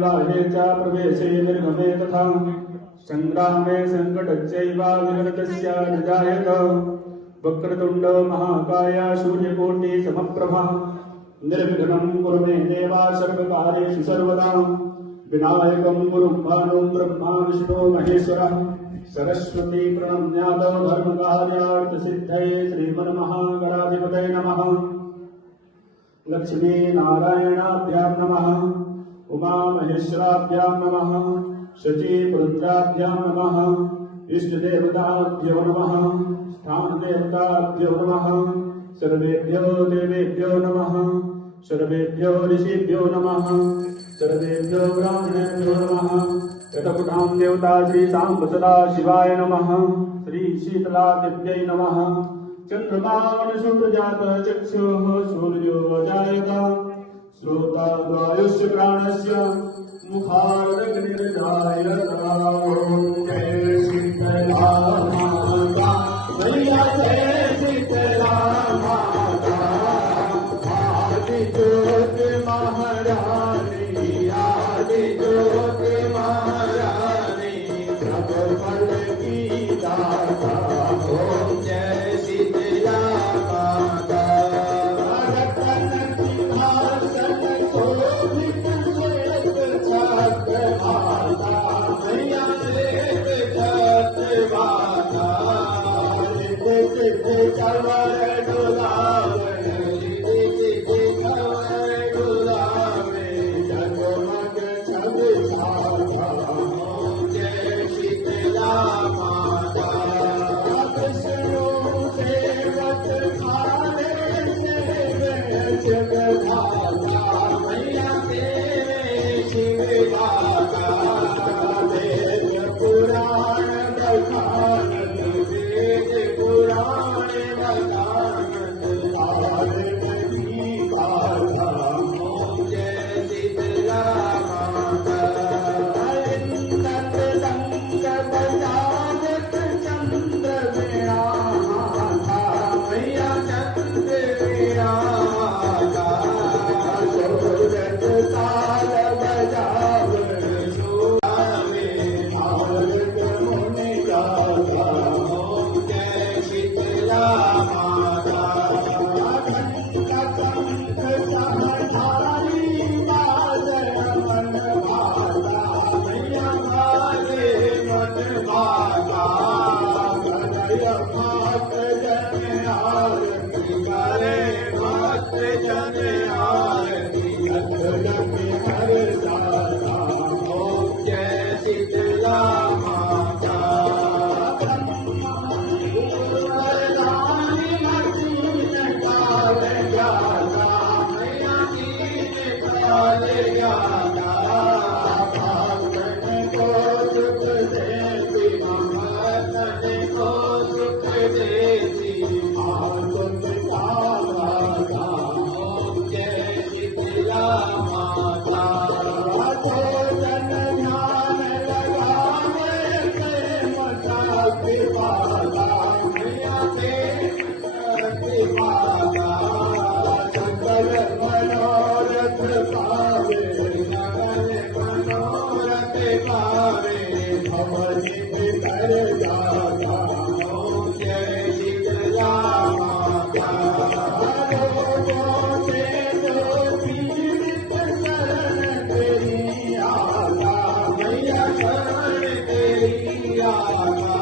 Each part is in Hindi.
बाह्ये च प्रवेशे निर्गमे तथा संग्रामे संकटच्चैव विघ्नतस्य न जायेत। वक्रतुण्ड महाकाय सूर्यकोटि समप्रभा निर्विघ्नं कुरु मे देव सर्वकार्येषु सर्वदा। विनायकं गुरुं भानुं ब्रह्मा विष्णु महेश्वरः सरस्वती प्रणम्याद धर्मकार्यार्थसिद्धये श्रीमन्महागणाधिपतये नमः। लक्ष्मी नारायणाभ्यां नमः। उमा महेश्वराभ्यां नमः। शचीपुरुद्राभ्यां नमः। इष्टदेवताभ्यो नमः। स्थानदेवताभ्यो नमः। सर्वेभ्यो देवेभ्यो नमः। सर्वेभ्यो ऋषिभ्यो नमः। सर्वेभ्यो ब्राह्मणेभ्यो नमः। शतपुटां देवता श्री सांब सदा शिवाय नमः। श्री शीतलादेव्यै नमः। चंद्रमावनशु प्रजात चक्षुः सूर्यो जायत श्रोता वायुस्य प्राणस्य मुखारग्निर्जायत। जय शीतला माता मैया जय शीतला माता। आदि ज्योत महारानी आदि ज्योत महारानी सब फल की दाता। ओम जय शीतला माता। रतन की भाषण शोभित श्वेत छत्र माता मैया श्वेत छत्र माता। सिद्ध सिद्ध चवर डोलावे सिद्ध सिद्ध चवर डोलावे जगमग छवि साधा। ओम जय शीतला माता। विष्णु सेवक खाले सेवे जगदाता मैया तेरे शिवदाता। वेद पुराण बखानत वेद पुराण बखानत सारन की गाथा। ओम जय शीतला माता। इंद्र डंक बजावत चंद्र वीणा माता मैया चंद्र वीणा माता। शोरत ताल बजावे सुरावे नारद मुनि गाथा। ओम जय शीतला माता। कंठ सहधारी बाजय मन माता मैया बाजे मन माता। हृदय मात जन आरती करे मात जन आरती लक्ष्मी हर दाता। ओम जय शीतला माता। वरदानी मदीन काल जाता मैया दीन काल जाता। भक्तन को सुख देती भक्तन को सुख देती आतुर दाता। ओम जय शीतला माता। जन ध्यान लगावे प्रेम शक्ति पाता मैया प्रेम शक्ति पाता। सकल मनोरथ पावे सकल मनोरथ पावे भवनि कर जाता। ओम जय शीतला माता। लोगों से जो पीड़ित शरण तेरी आता मैया शरण तेरी आता।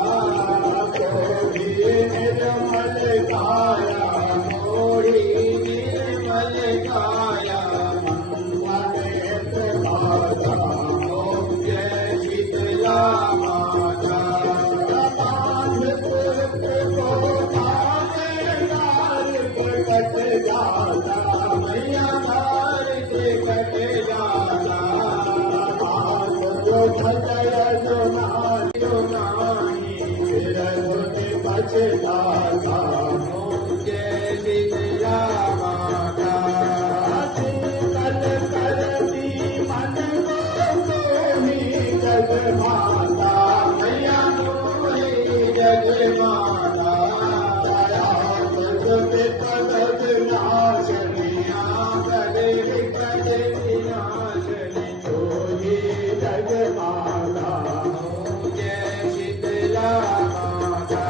मोड़ी निर्मल काया मोड़ी निर्मल काया मंगल माता। ओम जय शीतला माता। कट जाता मैया धार के कट जाता। जो खतय जो नानी फिर होते बच जाता। ओम जय शीतला माता। शीतल करती मन को ही जग माता मैया मोही जग माता। नाशनी माता जय शीतला माता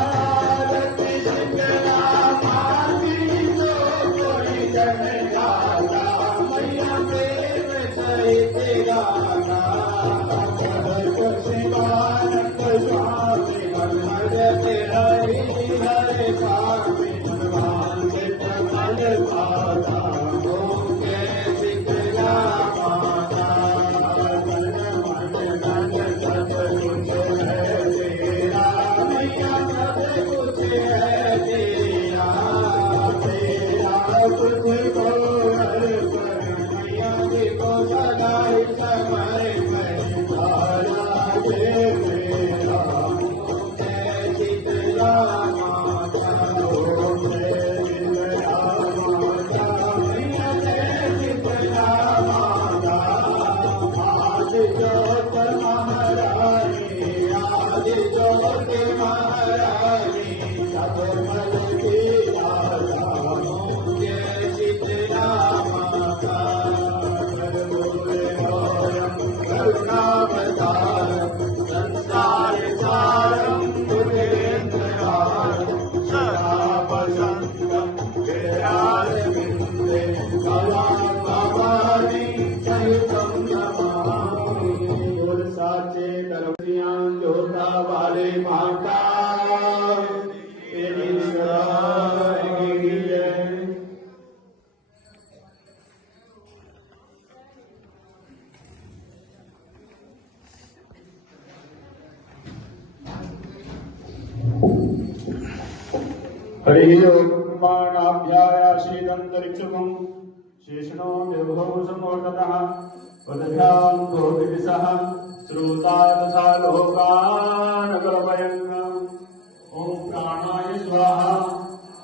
आरती शीतला माती जो कोई जन गाता मैया प्रेम सहित गाता शिवानंद स्वामी हरे हरि हरे स्वामी भगवान चित्रमल माता ओम जय शीतला माता तन मन धन सब कुछ है तेरा मैया सब कुछ है तेरा तेरा कुछ को हर पर मैया जी को सदाई समय में धारा दे मेरा जय शीतला माता ओम जय शीतला माता मैया जय शीतला माता आदि ज्योत महारानी आदि ज्योत महारानी सबमल की राधा ओम जय शीतला माता सर्वोदयं करुणावतारं संसार सारं बुद्धेन्द्रहारं सदा वसन्तं गिरारविन्दे कला भवानी सहितं नमामि बोल साचे दरबारियां जोधा वाले माता तेरी सराय की जय। हरि ओम बाणाभ्यायाशीदन्तरिक्षकं शेषणो निर्भो समोर्ततः पदभ्यां भोगिविसः श्रोता तथा लोकान् कल्पयन् ॐ प्राणाय स्वाहा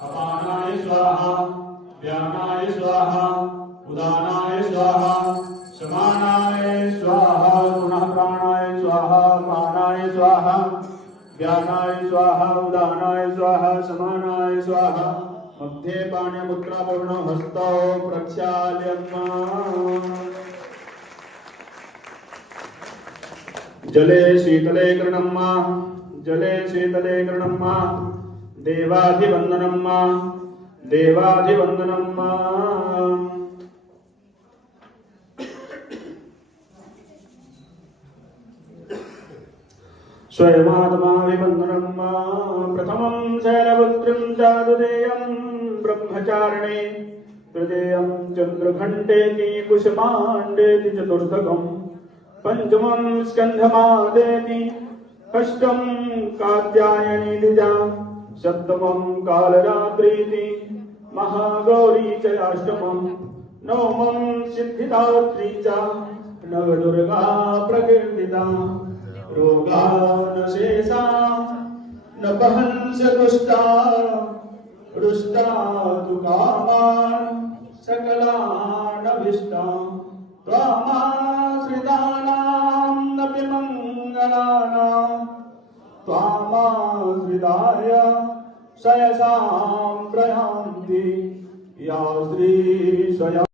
अपानाय स्वाहा व्यानाय स्वाहा उदानाय स्वाहा समानाय स्वाहा पुनः प्राणाय स्वाहा अपानाय स्वाहा व्यानाय स्वाहा उदानाय स्वाहा समानाय स्वाहा मध्ये पाण्यमुद्रापूर्ण हस्तौ प्रक्षाल्यम् जले शीतले कृणम्मा जले शीतले कृणम्मा देवाधिवन्दनम्मा देवाधिवन्दनम्मा स्वयमात्मा विवन्दनम्मा प्रथमं शैलपुत्रीं चादुदेयं ब्रह्मचारिणे तृतीयं चन्द्रघण्टेति कुशमाण्डेति चतुर्थकम् पंचमं स्कन्धमादेति षष्ठं कात्यायनी द्विजा सप्तमं कालरात्रीति महागौरी च अष्टमं नवमं सिद्धिदात्री च नवदुर्गा प्रकीर्तिता रोगा न शेषा न बहंस दुष्टा रुष्टा तु कामान् सकलान् अभीष्टान् त्वामाश्रितानां नपि मङ्गलानां त्वामाश्रिताय शयसां प्रयान्ति या श्री स्वयं